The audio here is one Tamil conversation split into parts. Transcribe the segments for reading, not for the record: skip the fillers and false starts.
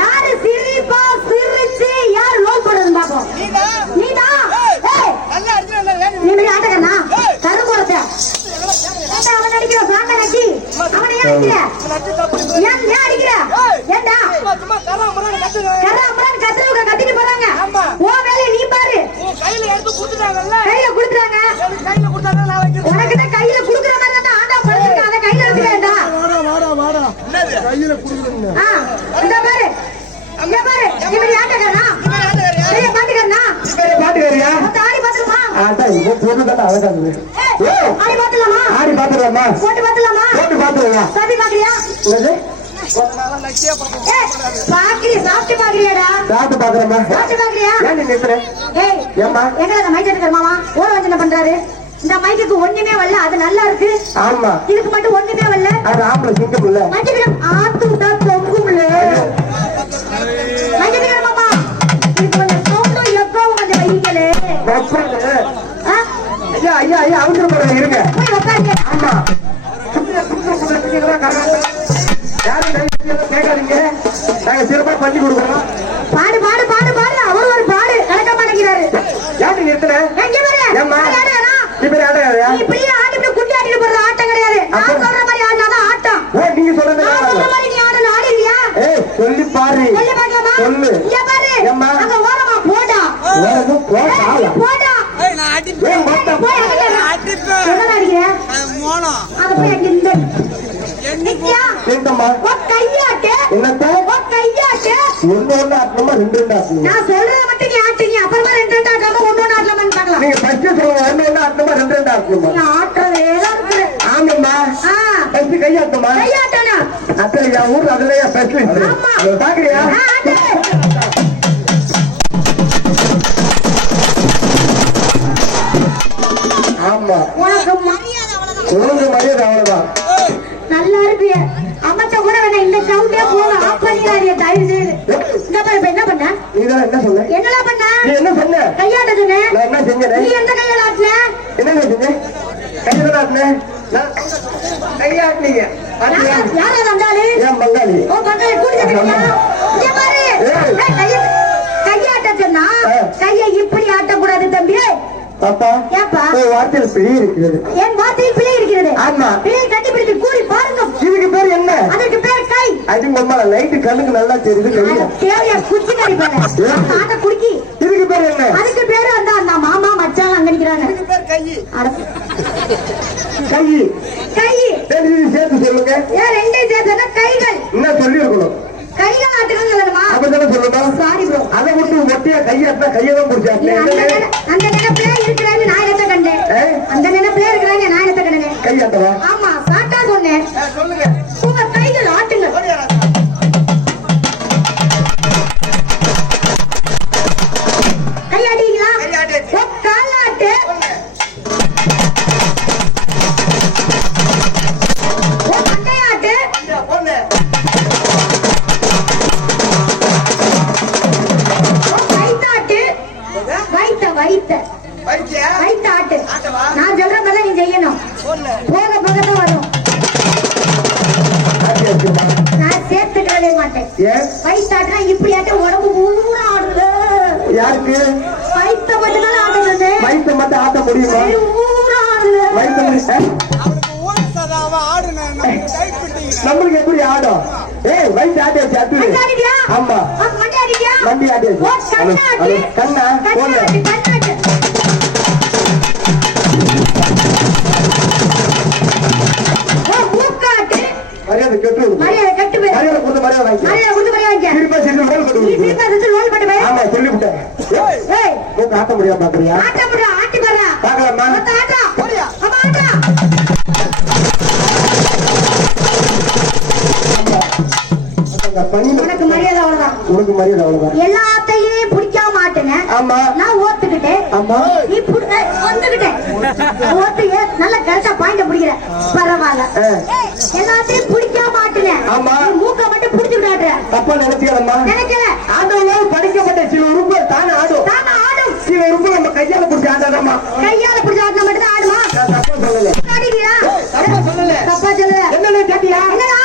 யாரு சிரிப்பா சிரிச்சு யார் லோல் போடுறது பாப்போம். நீதான் நீ ஆட்டக்கண்ணா கருங்குளத்தை அவன் அடிக்கிற சாண்ட கட்டி அவனை ஏன் அடிக்கிற? ஏன் அடிக்கிற? ஏண்டா கராமரான் கத்துறவங்க கட்டிட்டு போறாங்க. ஓ வேலையை நீ பாரு. கையில குடுத்துறாங்க. உனக்கு கையில குடுக்குற மாதிரி தான் ஆண்டா படுத்திருக்காங்க. கையில எடுத்துக்கா கையில குடுக்குறீங்க. இந்த பாரு இங்க பாரு இவன் ஆட்டக்காரனா பெரிய பாட்டுக்காரனா பாட்டுக்காரியா ஆடி பாத்துமா ஆடா இவ போடுறதா அழகாது. ஆடி பாத்துலாமா ஆடி பாத்துலாமா போட்டு பாத்துலாமா போட்டு பாத்துலாம் சாதி பாக்கறியா என்னது கொஞ்ச லட்சியா பாக்கறி சாப்பிட்டு பாக்கறியாடா சாப்பிட்டு பாக்கறமா சாப்பிட்டு பாக்கறியா ஏன் நீ நிக்கற? ஏய் ஏம்மா எங்கடா மைக் எடுக்கற மாமா ஓர வஞ்சன பண்றாரு. இந்த மைக்குக்கு ஒண்ணுமே வரல. அது நல்லா இருக்கு. ஆமா இதுக்கு மட்டும் ஒண்ணுமே வரல. அது ஆம்பள சிங்கம்ல மஞ்சள் ஆத்து விட்டா தொங்கும்ல மஞ்சள் மாமா இது கொஞ்சம் சவுண்ட் எப்பவும் கொஞ்சம் வைக்கலே ஐயா ஐயா ஐயா அவசரம் பண்ண இருங்க போய் உட்காருங்க. ஆமா யாரும் கேட்காதீங்க. நாங்க சிறப்பா பண்ணி கொடுக்குறோம். பாடு பாடு பாடு பாடு அவர் ஒரு பாடு கணக்க மாட்டேங்கிறாரு. யாரு நிறுத்துற எங்க பாரு ஏம்மா இப்படி ஆடுறியா? இப்படி ஆடிட்டு குட்டி ஆடிட்டு போற ஆட்டம் கிடையாது. நான் சொல்ற மாதிரி ஆடுனாதான் ஆட்டம். ஓ நீங்க சொல்றது நான் சொல்ற மாதிரி நீ ஆடணும். ஆடுறியா? ஏய் சொல்லி பாரு. சொல்லி பார்க்கலாமா? சொல்லு. இங்க பாரு. ஏம்மா அங்க ஓரமா போடா. ஓரமா போடா. போடா. ஏய் நான் அடிப்பேன். போய் அடிப்பேன். என்ன அடிக்கிற? மோனோ. அங்க போய் அங்க இந்த என்னியா? கேட்டம்மா. ஓ கையாட்டே. என்னத்த? ஓ கையாட்டே. ஒண்ணு ஆட்டணுமா ரெண்டு ஆட்டணுமா? நான் சொல்றத மட்டும் நீ ஆட்டுங்க. அப்புறமா ரெண்டு ஆட்டாம ஒண்ணு ஆட்டலாமான்னு பார்க்கலாம். நீங்க ஃபர்ஸ்ட் சொல்லுங்க ஒண்ணு ஆட்டணுமா ரெண்டு ஆட்டணுமா? நான் ஆட்றதே தான் இருக்கு. ஆமாம்மா. ஃபர்ஸ்ட் கையாட்டமா? கையாட்டனா. அத்தை யா ஊர் அதுலயே ஸ்பெஷலிஸ்ட். ஆமா. பாக்குறியா? ஆட்டு. ஆமா. உனக்கு மரியாதை அவ்வளவுதான். உனக்கு மரியாதை அவ்வளவுதான். நல்லா இருக்கு. அம்மத்த கூட வேணா இந்த சவுண்டே போக ஆஃப் பண்ணிடாதீங்க தயவு செய்து. இந்த பாரு இப்ப என்ன பண்ண? நீ என்ன சொன்ன? என்னடா பண்ண? நீ என்ன சொன்ன? கையாட்ட சொன்னே. நான் என்ன செஞ்சேன்? நீ எந்த கையால ஆட்ன? என்ன செஞ்சே? கையால ஆட்ன? நான் கையாட்டீங்க. யாரா வந்தாலே? ஏன் பங்காளி? ஓ பங்காளி கூடி கேட்டியா? இங்க பாரு. கையாட்ட சொன்னா கையை இப்படி ஆட்ட கூடாது தம்பி. பாப்பா ஏப்பா வார்த்தையில் பிழை இருக்கிறது. என் வார்த்தையில் பிழை இருக்கிறது. ஆமா பிழை கண்டுபிடித்து கூறி பாருங்க. இதுக்கு பேர் என்ன? அதுக்கு பேர் கை. அது நம்ம லைட் கண்ணுக்கு நல்லா தெரியுது. தேவையா குச்சி கறி பண்ண ஆட்ட குடிக்கி. இதுக்கு பேர் என்ன? அதுக்கு பேரு அந்த மாமா மச்சான் அங்க நிக்கிறாங்க. இதுக்கு பேர் கை. கை கை சேர்த்து சொல்லுங்க. ஏன் ரெண்டையும் சேர்த்து கைகள் என்ன சொல்லி இருக்கணும்? கையில ஆட்டுறது சொல்லணுமா? அப்பதானே சொல்லணும். Sorry bro. அதை விட்டு மொட்டையா கையாட்டா கையதான் பிடிச்சாங்க. அந்த நினைப்பிலே இருக்கிறாங்க. நான் என்னத்த கண்டேன்? அந்த நினைப்பிலே இருக்கிறாங்க. நான் என்னத்த கண்டேன்? கையாட்டவா? ஆமா சாட்டா சொன்னேன். சொல்லுங்க உங்க கைகள் ஆட்டுங்க. கையாட்டீங்களா? காலாட்டு மண்டையாட்டு வைத்தாட்டு. நான் சொல்ற மாதிரி நீ செய்யணும். போக போகதான் வரும். நான் சேர்த்துக்கவே மாட்டேன். வைத்தாட்டுனா இப்படி ஆட்ட உடம்பு ஊரா ஆடுது. யாருக்கு? வைத்த மட்டும் தான் ஆடுறது. வைத்த மட்டும் ஆட்ட முடியுமா? ஊரா ஆடுது. நம்மளுக்கு எப்படி ஆடும்? ஏய் வைத்த ஆட்டியாச்சு. அது ஆமா மண்டி ஆடியா? மண்டி ஆடியாச்சு. கண்ணா போல மரியாதை கெட்டு மரியாதை கெட்டு மரியாதை கொடுத்து மரியாதை வாங்கி மரியாதை கொடுத்து மரியாதை வாங்கி திருப்பி செஞ்சு ரோல் பண்ணு. நீ திருப்பி செஞ்சு ரோல் பண்ணு பை. ஆமா சொல்லி விட்டேன். ஏய் மூக்கு ஆட்ட முடியாம பாக்குறியா? ஆட்ட முடியா? ஆட்டி பாரு. பார்க்கலாமா? ஆட்ட போறியா? ஆமா ஆட்ட. உனக்கு மரியாதை அவ்வளவுதான். உனக்கு மரியாதை அவ்வளவுதான். எல்லாத்தையும் பிடிக்காம மாட்டேங்க. ஆமா நான் ஓத்துக்கிட்டேன். ஆமா நீ வந்துகிட்டேன் ஓட்டு நல்லா கரெக்டா பாயிண்ட் பிடிக்கிற. பரவாயில்ல எல்லாத்தையும் பிடிக்காம மாட்டேன். ஆமா மூக்க மட்டும் பிடிச்சு விடாடுற. தப்பா நினைச்சுக்கிறமா? நினைக்கல. ஆண்டவனால படிக்கப்பட்ட சில உறுப்புகள் தானே ஆடும். தானே ஆடும். சில உறுப்புகள் நம்ம கையால பிடிச்சி ஆடாதாமா? கையால பிடிச்சி ஆடினா மட்டும் தான் ஆடுமா? தப்பா சொல்லல. ஆடிடியா? தப்பா சொல்லல. தப்பா சொல்லல. என்ன கேட்டியா? என்னடா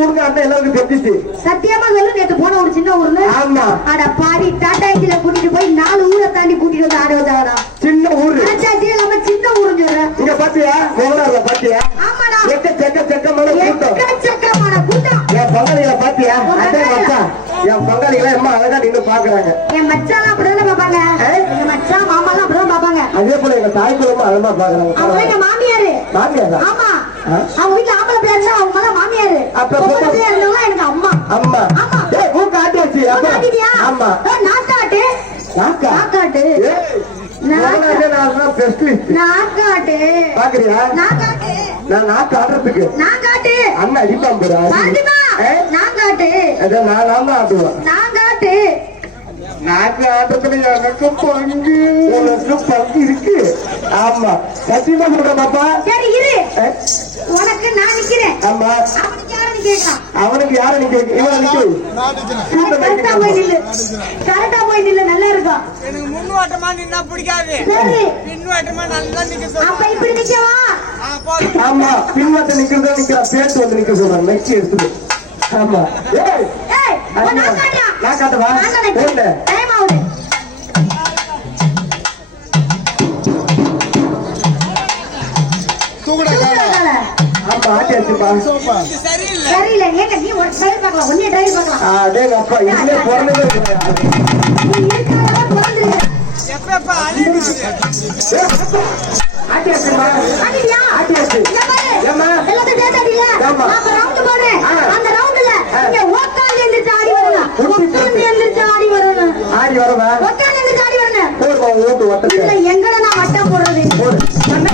ஊருக்கு அந்த எல்லாருக்கும் தெரிஞ்சிச்சு. சத்தியமா சொல்லு, நேத்து போன ஒரு சின்ன ஊர்ல. ஆமா. அட பாடி டாடா ஏசில கூட்டிட்டு போய் 4 ஊரை தாண்டி கூட்டிட்டு வந்து ஆட வந்தாடா. சின்ன ஊரு. அச்சாச்சி நம்ம சின்ன ஊருன்னு சொல்றேன். இங்க பாத்தியா? கோவலால பாத்தியா? ஆமாடா. செக்கமான கூட்டம். எக்கச்சக்கமான கூட்டம். என் பங்காளிகளை பாத்தியா? அதே மச்சான். என் பங்காளிகளை அம்மா அழகா நின்னு பாக்குறாங்க. என் மச்சான் அப்படிதான் பாப்பாங்க. என் மச்சான் மாமாலாம் அப்படிதான் பாப்பாங்க. அதே போல எங்க தாய் குலமா அழகா பாக்குறாங்க. அவங்க எங்க மாமியாரு. மாமியாரா? ஆமா. அவங்க வீட்டுல ஆம்பளை பிள்ளை இருந்தா அவங்க மேல மாமியாரு. பொம்பளை பிள்ளை இருந்தவங்க எனக்கு அம்மா. அம்மா. ஆமா. ஏய் மூக்கு ஆட்டியாச்சு. ஆமா. நாக்காட்டு. நாக்காட்டு. நாக்காட்டு. பாக்குறியா? நாக்காட்டு. நான் நாக்கு ஆடுறதுக்கு. நாக்காட்டு. அண்ணா அடிப்பான் போறா. நாக்காட்டு. நான் தான் ஆடுவேன். நாக்காட்டு. நாக்கு ஆட்டத்துல எனக்கு பங்கு. உனக்கு பங்கு இருக்கு. ஆமா சத்தியமா சொல்ற பாப்பா. சரி இரு, உனக்கு நான் நிக்கிறேன். ஆமா. அவனுக்கு யாரு நிக்கிறா? அவனுக்கு யாரு நிக்க? இவன் நிக்க. கரெக்டா போய் நில்லு. கரெக்டா போய் நில்லு, நல்லா இருக்கும். எனக்கு முன்வாட்டமா நின்னா பிடிக்காது. சரி. பின்வாட்டமா நல்லா நிக்க சொல்றேன். அப்ப இப்படி நிக்கவா? ஆமா. பின்வாட்ட நிக்கிறதா நிக்கிற பேட்டு வந்து நிக்க சொல்றான். நெக்ஸ்ட் எடுத்து. ஆமா. ஏய் ஏய் நான் காட்டா. நான் காட்டவா? போடு. டைம் ஆகுது. தூக்குடா கால. ஆமா ஆட்டியாச்சுப்பா. சரியில்லை. சரியில்லை. ஏங்க நீ ஒரு ட்ரைவ் பார்க்கலாம். ஒண்ணே ட்ரைவ் பார்க்கலாம். டேய் அப்பா இதுல பொறந்ததே இல்ல. நீ இருக்காதா பொறந்துருக்க. எப்பப்பா அழியுது. ஆட்டியாச்சுமா. ஆடியா? ஆட்டியாச்சு. இங்க பாரு. ஏம்மா? எல்லாத்தையும் சேர்த்தாடில. ஆமா. நான் ரவுண்ட் போறேன். அந்த ரவுண்ட்ல இங்க உட்கார்ந்து எந்திரச்சு ஆடி வரணும். குட்டி உட்கார்ந்து எந்திரச்சு ஆடி வரணும். ஆடி வரவா? உட்கார்ந்து எந்திரச்சு ஆடி வரணும். போடுவா ஓட்டு வட்டத்தை. இதுல எங்கட நான் வட்டம் போடுறது? போடு. கண்ண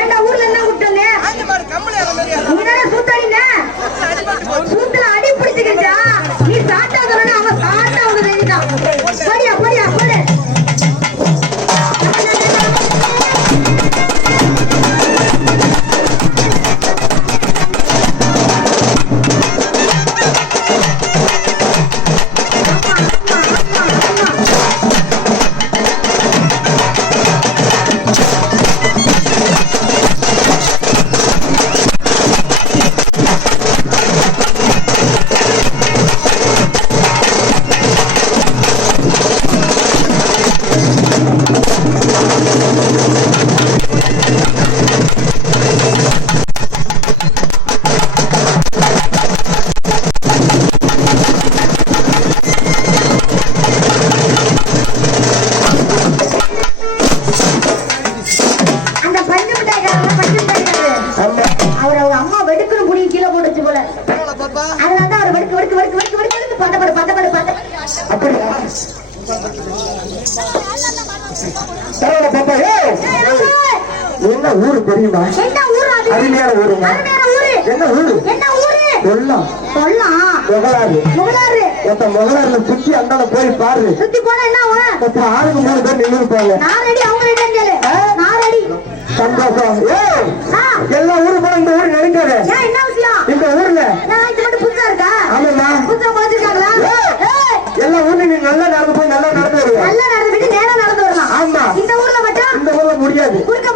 ஏண்டா ஊர்ல என்ன விட்டனே? சூத்துல அடி பிடிச்சுக்கிட்டா நீ சாட்டா சொல்லணும். அவன் சாட்டா ஒண்ணு தெரிஞ்சுட்டான். படியா படியா போடு. என்ன ஊரு தெரியுமா? என்ன ஊரு அது? அருமையான ஊருங்க. அருமையான ஊரு. என்ன ஊரு? என்ன ஊரு? கொல்லம். கொல்லம். மொகலாறு. மொகலாறு. மொத்த மொகலாறுல சுத்தி அந்தால போய் பாரு. சுத்தி போனா என்ன ஆகும்? மொத்த ஆளுக்கு 3 பேர் நின்று இருப்பாங்க. நான் ரெடி, அவங்க ரெடி கேளு. நான் ரெடி. சந்தோஷம். ஏய் எல்லா ஊரு போன இந்த ஊரு நெருங்காத. ஏன் என்ன விஷயம்? இந்த ஊர்ல நான் இது மட்டும் புதுசா இருக்கா? ஆமாமா. புதுசா வச்சிருக்காங்களா? எல்லா ஊர்ல நீ நல்லா நடந்து போய் நல்லா நடந்து வருவ. நல்லா நடந்துட்டு நேரா நடந்து வரலாம். ஆமா. இந்த ஊர்ல மட்டும் இந்த ஊர்ல முடியாது. குறுக்க